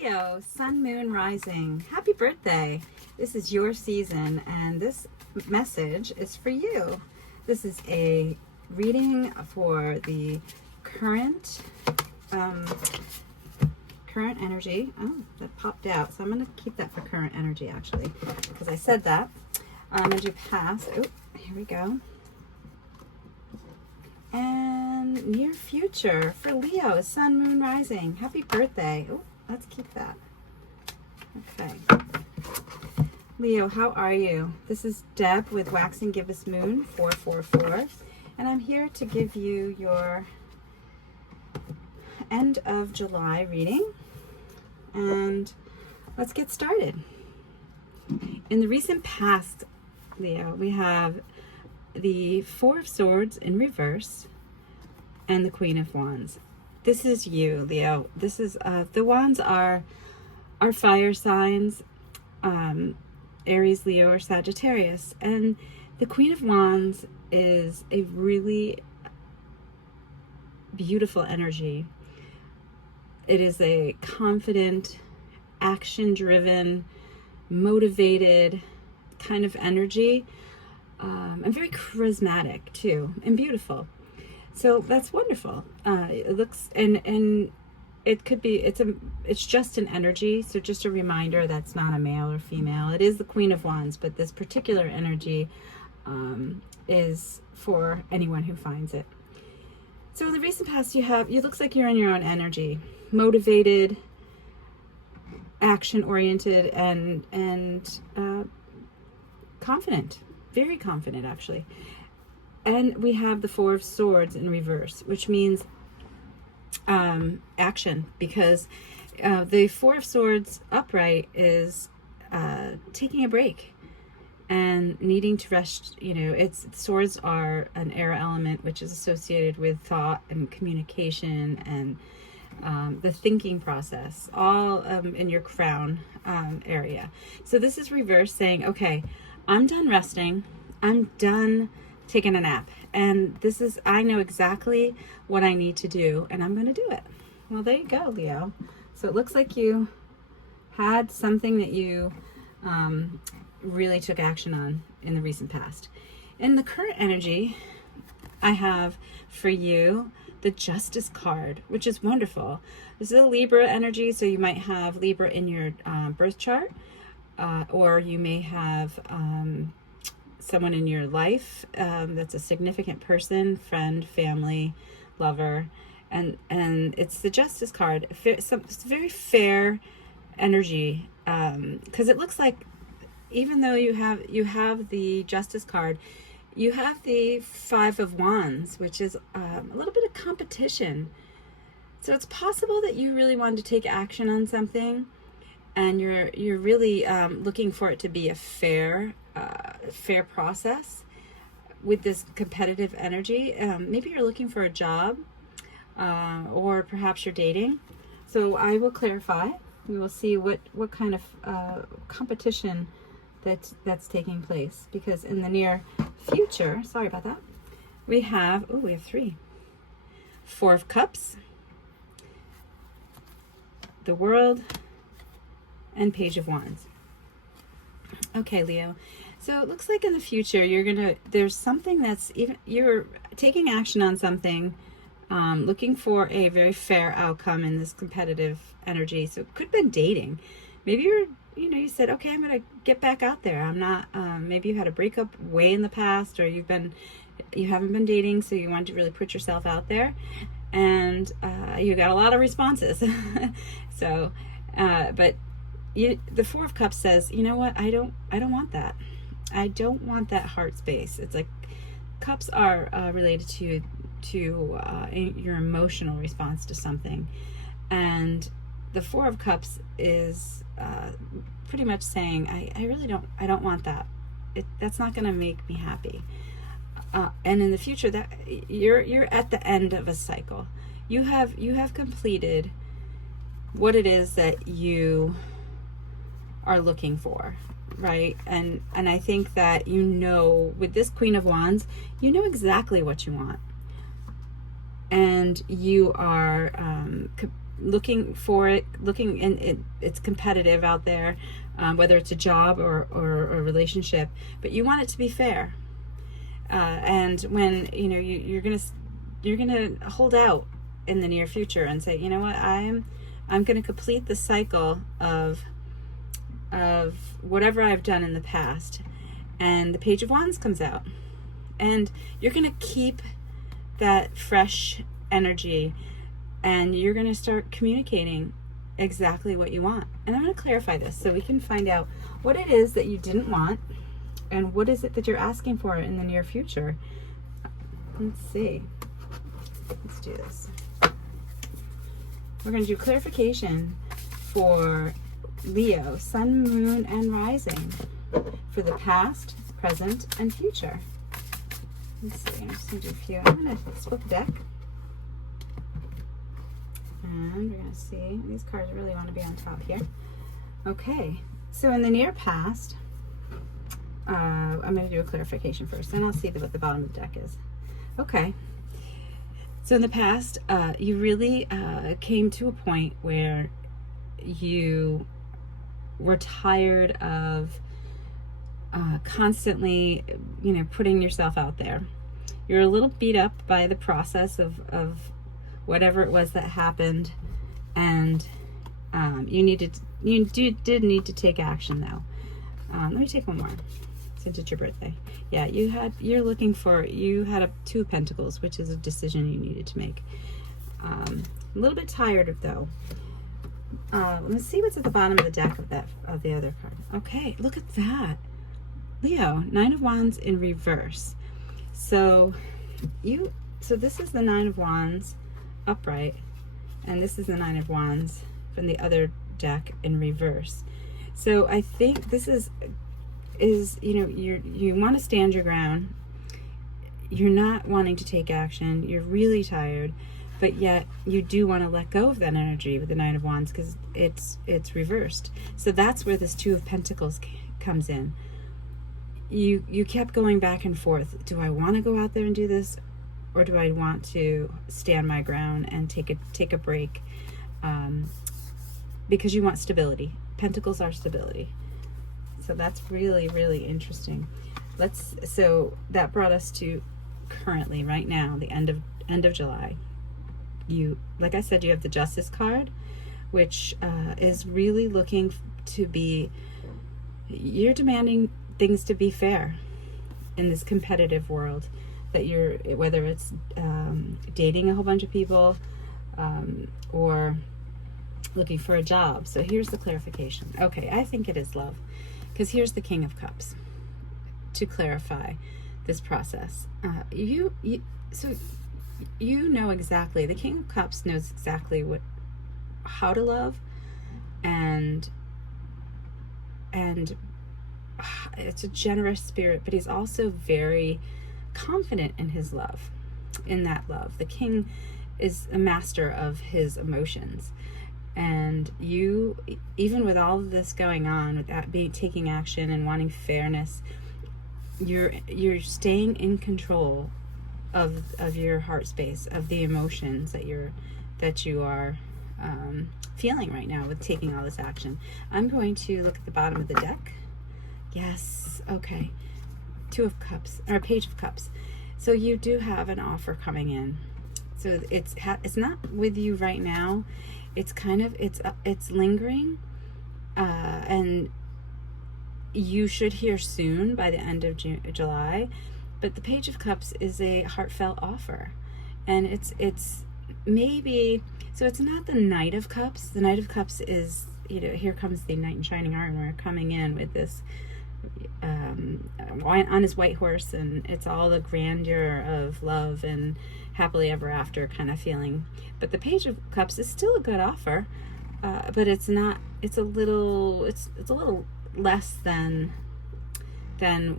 Leo, Sun, Moon, Rising. Happy birthday. This is your season and this message is for you. This is a reading for the current energy. Oh, that popped out. So I'm going to keep that for current energy actually, because I said that. I'm going to do past. Oh, here we go. And near future for Leo, Sun, Moon, Rising. Happy birthday. Oh, let's keep that. Okay. Leo, how are you? This is Deb with Waxing Gibbous Moon 444. And I'm here to give you your end of July reading. And let's get started. In the recent past, Leo, we have the Four of Swords in reverse and the Queen of Wands. This is you, Leo. This is the wands are fire signs, Aries, Leo, or Sagittarius, and the Queen of Wands is a really beautiful energy. It is a confident, action-driven, motivated kind of energy, and very charismatic too, and beautiful. So that's wonderful. It looks and it could be it's just an energy. So just a reminder, that's not a male or female. It is the Queen of Wands, but this particular energy is for anyone who finds it. So in the recent past, you looks like you're in your own energy, motivated, action-oriented, and confident, very confident actually. And we have the Four of Swords in reverse, which means action, because the Four of Swords upright is taking a break and needing to rest. You know, swords are an air element, which is associated with thought and communication and the thinking process, all in your crown area. So this is reverse, saying, okay, I'm done resting. I'm done taking a nap. And I know exactly what I need to do, and I'm going to do it. Well, there you go, Leo. So it looks like you had something that you really took action on in the recent past. In the current energy, I have for you the Justice card, which is wonderful. This is a Libra energy, so you might have Libra in your birth chart, or you may have someone in your life that's a significant person, friend, family, lover, and it's the Justice card. It's a very fair energy, because it looks like, even though you have the Justice card, you have the Five of Wands, which is a little bit of competition. So it's possible that you really wanted to take action on something, and you're really looking for it to be a fair process with this competitive energy. Maybe you're looking for a job, or perhaps you're dating. So I will clarify. We will see what kind of competition that's taking place, because in the near future, sorry about that, we have three. Four of Cups, the World, and Page of Wands. Okay, Leo. So it looks like in the future there's something you're taking action on something, looking for a very fair outcome in this competitive energy. So it could have been dating. Maybe you said, okay, I'm going to get back out there. I'm not, maybe you had a breakup way in the past, or you haven't been dating, so you wanted to really put yourself out there, and you got a lot of responses. So, but the Four of Cups says, you know what, I don't want that. I don't want that heart space. It's like cups are related to your emotional response to something, and the Four of Cups is pretty much saying, I really don't want that. That's not going to make me happy. And in the future, that you're at the end of a cycle. You have completed what it is that you are looking for, right? And I think that with this Queen of Wands, you know exactly what you want, and you are looking for it, looking, and it's competitive out there, whether it's a job or a relationship, but you want it to be fair. And when you're gonna hold out in the near future and say, you know what, I'm gonna complete the cycle of whatever I've done in the past, and the Page of Wands comes out, and you're gonna keep that fresh energy, and you're gonna start communicating exactly what you want. And I'm gonna clarify this so we can find out what it is that you didn't want and what is it that you're asking for in the near future. Let's see. Let's do this. We're going to do clarification for Leo, Sun, Moon, and Rising for the past, present, and future. Let's see. I'm just going to do a few. I'm going to split the deck. And we're going to see. These cards really want to be on top here. Okay. So in the near past, I'm going to do a clarification first, and I'll see what the bottom of the deck is. Okay. So in the past, you really came to a point where you were tired of constantly, putting yourself out there. You're a little beat up by the process of whatever it was that happened, and you did need to take action though. Let me take one more. Since it's your birthday. Yeah, you had a Two of Pentacles, which is a decision you needed to make. A little bit tired of though. Let's see what's at the bottom of the deck of the other card. Okay, look at that. Leo, Nine of Wands in reverse. So this is the Nine of Wands upright, and this is the Nine of Wands from the other deck in reverse. So I think this is you want to stand your ground. You're not wanting to take action. You're really tired, but yet you do want to let go of that energy with the Nine of Wands because it's reversed. So that's where this Two of Pentacles comes in. You kept going back and forth. Do I want to go out there and do this, or do I want to stand my ground and take a break? Because you want stability. Pentacles are stability. So that's really, really interesting. So that brought us to currently, right now, the end of July. Like I said, you have the Justice card, which is really looking to be, you're demanding things to be fair in this competitive world that whether it's dating a whole bunch of people or looking for a job. So here's the clarification. Okay, I think it is love. Because here's the King of Cups to clarify this process. So you know exactly, the King of Cups knows exactly how to love, and it's a generous spirit, but he's also very confident in his love, in that love. The King is a master of his emotions. And you, even with all of this going on, with that taking action and wanting fairness, you're staying in control of your heart space, of the emotions that you are feeling right now with taking all this action. I'm going to look at the bottom of the deck. Yes, okay. Two of Cups, or Page of Cups. So you do have an offer coming in. So it's not with you right now. It's kind of, it's lingering, and you should hear soon by the end of July. But the Page of Cups is a heartfelt offer, and it's maybe, so it's not the Knight of Cups. The Knight of Cups is, here comes the knight in shining armor coming in with this on his white horse, and it's all the grandeur of love and happily ever after kind of feeling. But the Page of Cups is still a good offer, but it's not, it's a little less than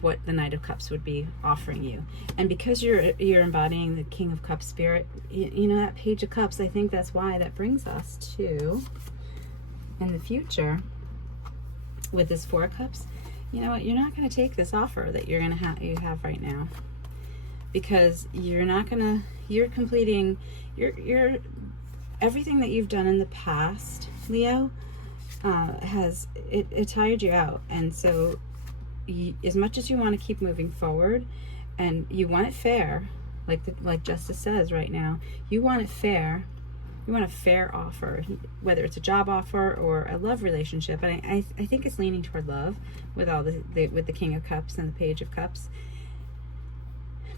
what the Knight of Cups would be offering you. And because you're embodying the King of Cups spirit, that Page of Cups, I think that's why that brings us to, in the future, with this Four of Cups, you know what, you're not going to take this offer that you have right now, because you're completing, you're everything that you've done in the past, Leo, it tired you out. And so as much as you want to keep moving forward and you want it fair, like Justice says right now, you want it fair. You want a fair offer, whether it's a job offer or a love relationship. And I think it's leaning toward love with all with the King of Cups and the Page of Cups.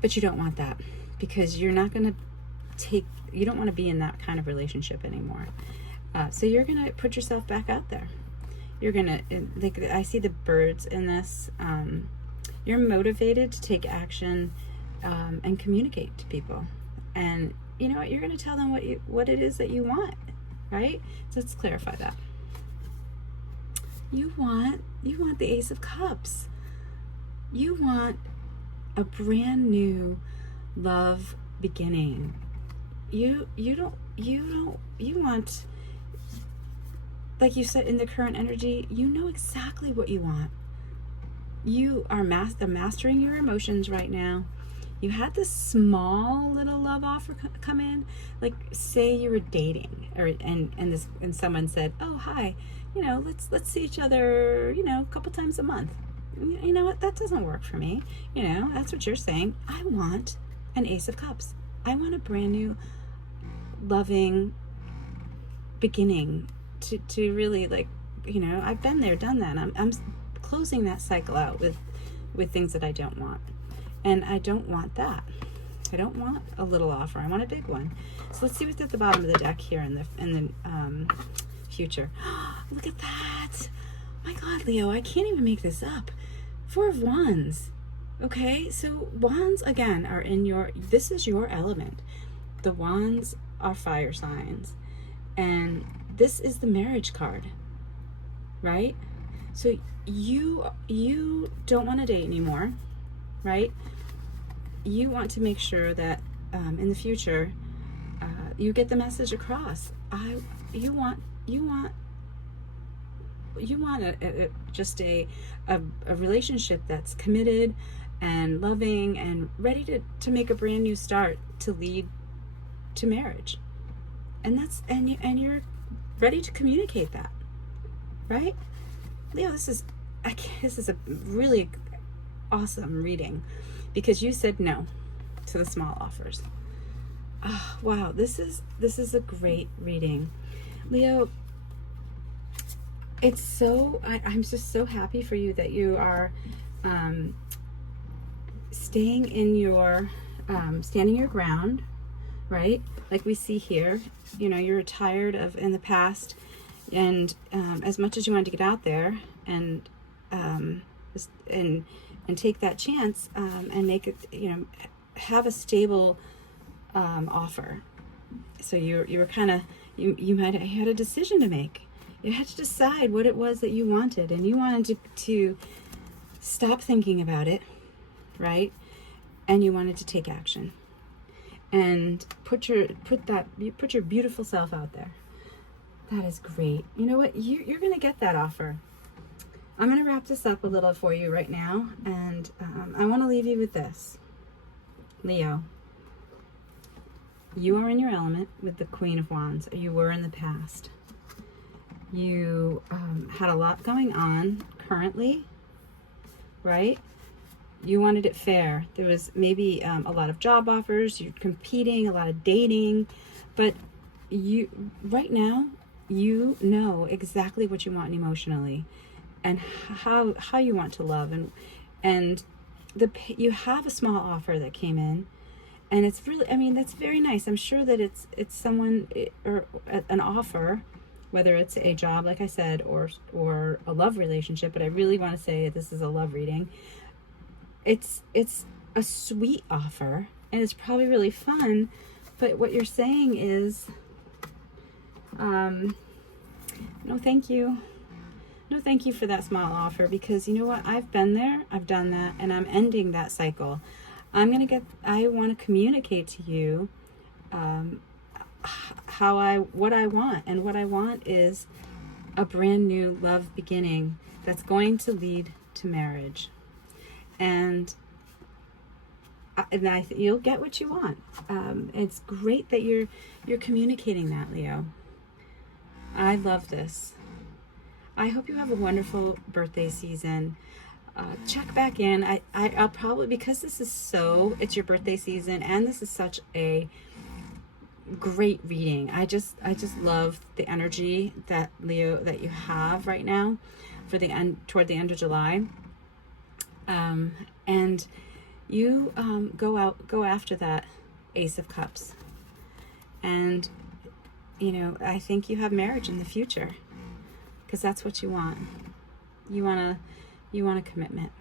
But you don't want that, because you're not going to you don't want to be in that kind of relationship anymore. So you're going to put yourself back out there. You're going to, I see the birds in this. You're motivated to take action and communicate to people. And you know what? You're going to tell them what it is that you want, right? So let's clarify that. You want the Ace of Cups. You want a brand new love beginning. You want, like you said, in the current energy, you know exactly what you want. You are mastering your emotions right now. You had this small little love offer come in, like say you were dating, and someone said, "Oh, hi, let's see each other, a couple times a month." You know what? That doesn't work for me. That's what you're saying. I want an Ace of Cups. I want a brand new, loving beginning to really, like, I've been there, done that. I'm closing that cycle out with things that I don't want. And I don't want that. I don't want a little offer. I want a big one. So let's see what's at the bottom of the deck here in the future. Look at that. My God, Leo, I can't even make this up. 4 of Wands. Okay, so Wands, again, are this is your element. The Wands are fire signs. And this is the marriage card, right? So you don't want to date anymore, right? You want to make sure that in the future you get the message across. You want just a relationship that's committed and loving and ready to make a brand new start to lead to marriage. And you're ready to communicate that, right? Leo, this is a really awesome reading, because you said no to the small offers. Oh, wow, this is a great reading, Leo. It's I'm just so happy for you that you are staying in your standing your ground, right? Like we see here, you're tired of in the past, and as much as you wanted to get out there and take that chance and make it, have a stable offer. So you were kind of, you might have had a decision to make. You had to decide what it was that you wanted, and you wanted to stop thinking about it, right? And you wanted to take action and put your beautiful self out there. That is great. You know what? You're going to get that offer. I'm going to wrap this up a little for you right now, and I want to leave you with this. Leo, you are in your element with the Queen of Wands. You were in the past. You had a lot going on currently, right? You wanted it fair. There was maybe a lot of job offers, you're competing, a lot of dating, but right now, you know exactly what you want emotionally and how you want to love, and you have a small offer that came in, and it's really, that's very nice. I'm sure that it's someone or an offer, whether it's a job, like I said, or a love relationship, but I really want to say this is a love reading. It's a sweet offer, and it's probably really fun, but what you're saying is, no thank you. No thank you for that small offer, because you know what? I've been there, I've done that, and I'm ending that cycle. I want to communicate to you what I want, and what I want is a brand new love beginning that's going to lead to marriage. And you'll get what you want. It's great that you're communicating that, Leo. I love this. I hope you have a wonderful birthday season. Check back in. I'll probably, because it's your birthday season, and this is such a great reading. I just love the energy that, Leo, that you have right now for the end, toward the end of July. And you go after that Ace of Cups. And I think you have marriage in the future, because that's what you want. You want a commitment.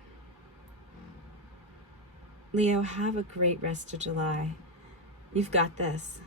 Leo, have a great rest of July. You've got this.